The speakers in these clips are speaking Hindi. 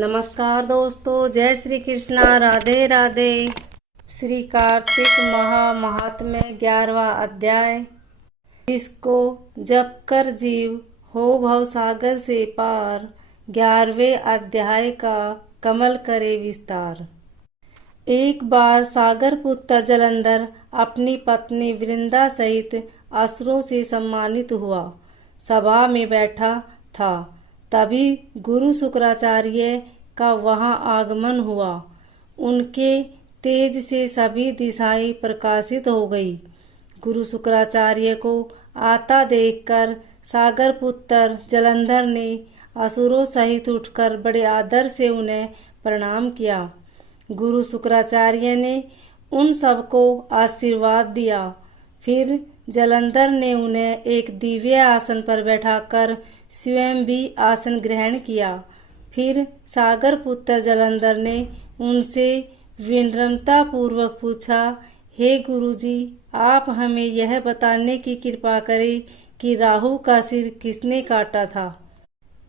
नमस्कार दोस्तों, जय श्री कृष्णा, राधे राधे। श्री कार्तिक महात्म्य 11वां अध्याय। जिसको जप कर जीव हो भव सागर से पार, 11वें अध्याय का कमल करे विस्तार। एक बार सागर पुत्र जलंधर अपनी पत्नी वृंदा सहित असुरों से सम्मानित हुआ सभा में बैठा था। तभी गुरु शुक्राचार्य का वहां आगमन हुआ। उनके तेज से सभी दिशाएं प्रकाशित हो गई। गुरु शुक्राचार्य को आता देखकर सागर पुत्र जलंधर ने असुरों सहित उठकर बड़े आदर से उन्हें प्रणाम किया। गुरु शुक्राचार्य ने उन सबको आशीर्वाद दिया। फिर जलंधर ने उन्हें एक दिव्य आसन पर बैठाकर स्वयं भी आसन ग्रहण किया। फिर सागर पुत्र जलंधर ने उनसे विनम्रता पूर्वक पूछा, हे गुरुजी, आप हमें यह बताने की कृपा करें कि राहु का सिर किसने काटा था।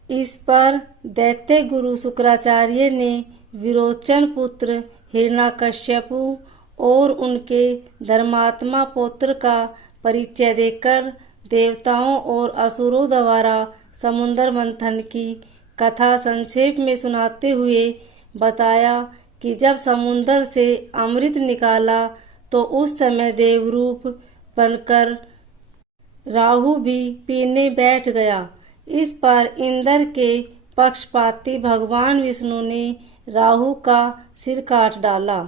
इस पर दैत्य गुरु शुक्राचार्य ने विरोचन पुत्र हिरण्यकश्यपु और उनके धर्मात्मा पुत्र का परिचय देकर देवताओं और असुरों द्वारा समुद्र मंथन की कथा संक्षेप में सुनाते हुए बताया कि जब समुद्र से अमृत निकाला तो उस समय देवरूप बनकर राहु भी पीने बैठ गया। इस पर इंद्र के पक्षपाती भगवान विष्णु ने राहु का सिर काट डाला।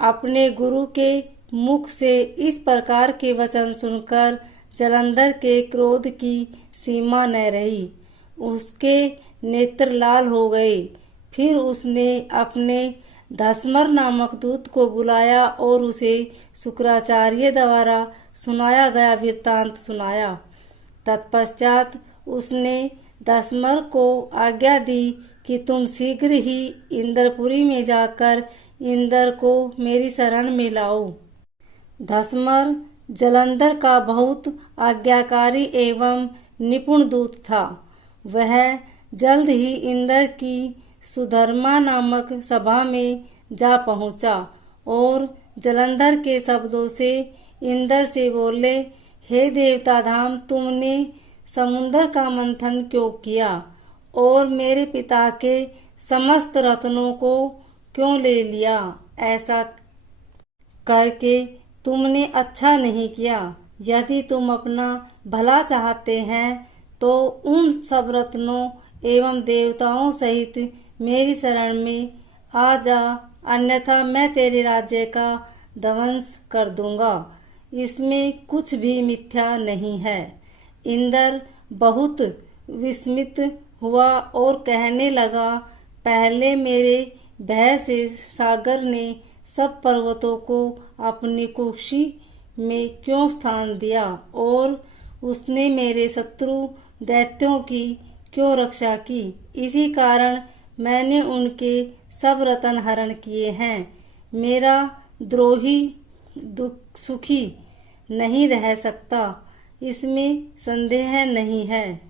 अपने गुरु के मुख से इस प्रकार के वचन सुनकर जलंधर के क्रोध की सीमा न रही। उसके नेत्र लाल हो गए। फिर उसने अपने धसमर नामक दूत को बुलाया और उसे शुक्राचार्य द्वारा सुनाया गया वृत्तांत सुनाया। तत्पश्चात उसने धसमर को आज्ञा दी कि तुम शीघ्र ही इंद्रपुरी में जाकर इंद्र को मेरी शरण में लाओ। धसमर जलंधर का बहुत आज्ञाकारी एवं निपुण दूत था। वह जल्द ही इंद्र की सुधर्मा नामक सभा में जा पहुंचा और जलंधर के शब्दों से इंद्र से बोले, हे देवता धाम, तुमने समुद्र का मंथन क्यों किया और मेरे पिता के समस्त रत्नों को क्यों ले लिया? ऐसा करके तुमने अच्छा नहीं किया। यदि तुम अपना भला चाहते हैं तो उन सब रत्नों एवं देवताओं सहित मेरी शरण में आ जा, अन्यथा मैं तेरे राज्य का ध्वंस कर दूंगा। इसमें कुछ भी मिथ्या नहीं है। इंद्र बहुत विस्मित हुआ और कहने लगा, पहले मेरे भय से सागर ने सब पर्वतों को अपनी कुक्षी में क्यों स्थान दिया और उसने मेरे शत्रु दैत्यों की क्यों रक्षा की? इसी कारण मैंने उनके सब रत्न हरण किए हैं। मेरा द्रोही सुखी नहीं रह सकता, इसमें संदेह नहीं है।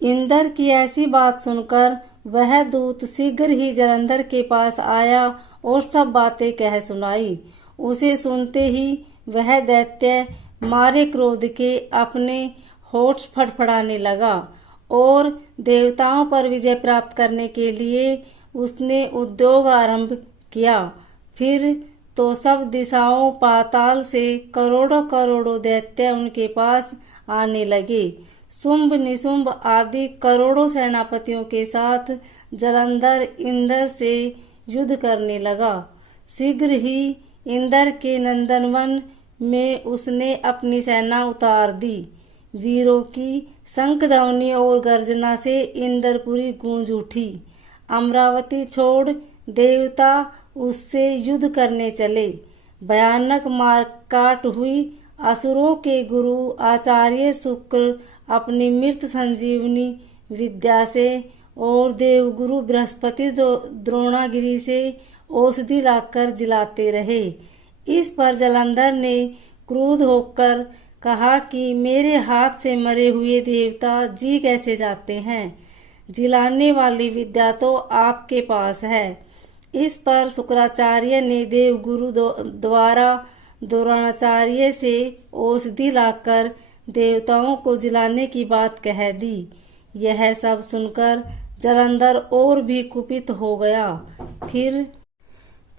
इंद्र की ऐसी बात सुनकर वह दूत शीघ्र ही जलंधर के पास आया और सब बातें कह सुनाई। उसे सुनते ही वह दैत्य मारे क्रोध के अपने होठ फड़फड़ाने लगा और देवताओं पर विजय प्राप्त करने के लिए उसने उद्योग आरंभ किया। फिर तो सब दिशाओं पाताल से करोड़ों करोड़ों दैत्य उनके पास आने लगे। शुंभ निशुंभ आदि करोड़ों सेनापतियों के साथ जलंधर इंद्र से युद्ध करने लगा। शीघ्र ही इंद्र के नंदनवन में उसने अपनी सेना उतार दी। वीरों की शंखध्वनि और गर्जना से इंद्रपुरी गूंज उठी। अमरावती छोड़ देवता उससे युद्ध करने चले। भयानक मारकाट हुई। असुरों के गुरु आचार्य शुक्र अपनी मृत संजीवनी विद्या से और देवगुरु बृहस्पति द्रोणागिरी से औषधि लाकर जिलाते रहे। इस पर जलंधर ने क्रुद्ध होकर कहा कि मेरे हाथ से मरे हुए देवता जी कैसे जाते हैं? जिलाने वाली विद्या तो आपके पास है। इस पर शुक्राचार्य ने देवगुरु द्वारा द्रोणाचार्य से औषधि लाकर देवताओं को जिलाने की बात कह दी। यह सब सुनकर जालंधर और भी कुपित हो गया।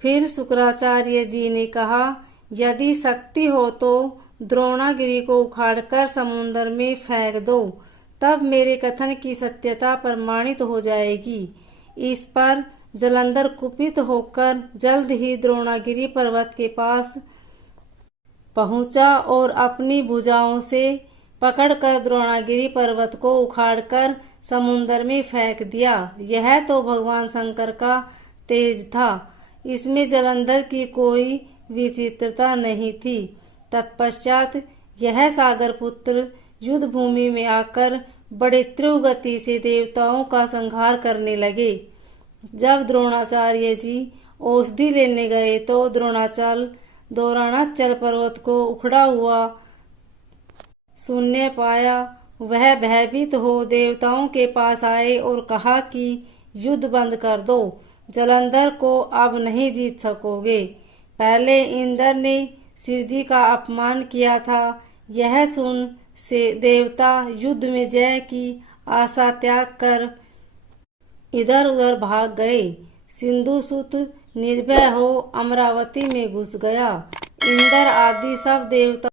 फिर शुक्राचार्य जी ने कहा, यदि शक्ति हो तो द्रोणागिरी को उखाड़कर समुद्र में फेंक दो, तब मेरे कथन की सत्यता प्रमाणित हो जाएगी। इस पर जालंधर कुपित होकर जल्द ही द्रोणागिरी पर्वत के पास पहुंचा और अपनी भुजाओं से पकड़कर द्रोणागिरी पर्वत को उखाड़कर समुद्र में फेंक दिया। यह तो भगवान शंकर का तेज था, इसमें जालंधर की कोई विचित्रता नहीं थी। तत्पश्चात यह सागर पुत्र युद्ध भूमि में आकर बड़े तीव्र गति से देवताओं का संहार करने लगे। जब द्रोणाचार्य जी औषधि लेने गए तो द्रोणाचल पर्वत को उखड़ा हुआ शून्य पाया। वह भयभीत हो देवताओं के पास आए और कहा कि युद्ध बंद कर दो, जालंधर को अब नहीं जीत सकोगे। पहले इंद्र ने शिव जी का अपमान किया था। यह सुन से देवता युद्ध में जय की आशा त्याग कर इधर उधर भाग गए। सिंधुसुत निर्भय हो अमरावती में घुस गया। इंद्र आदि सब देवता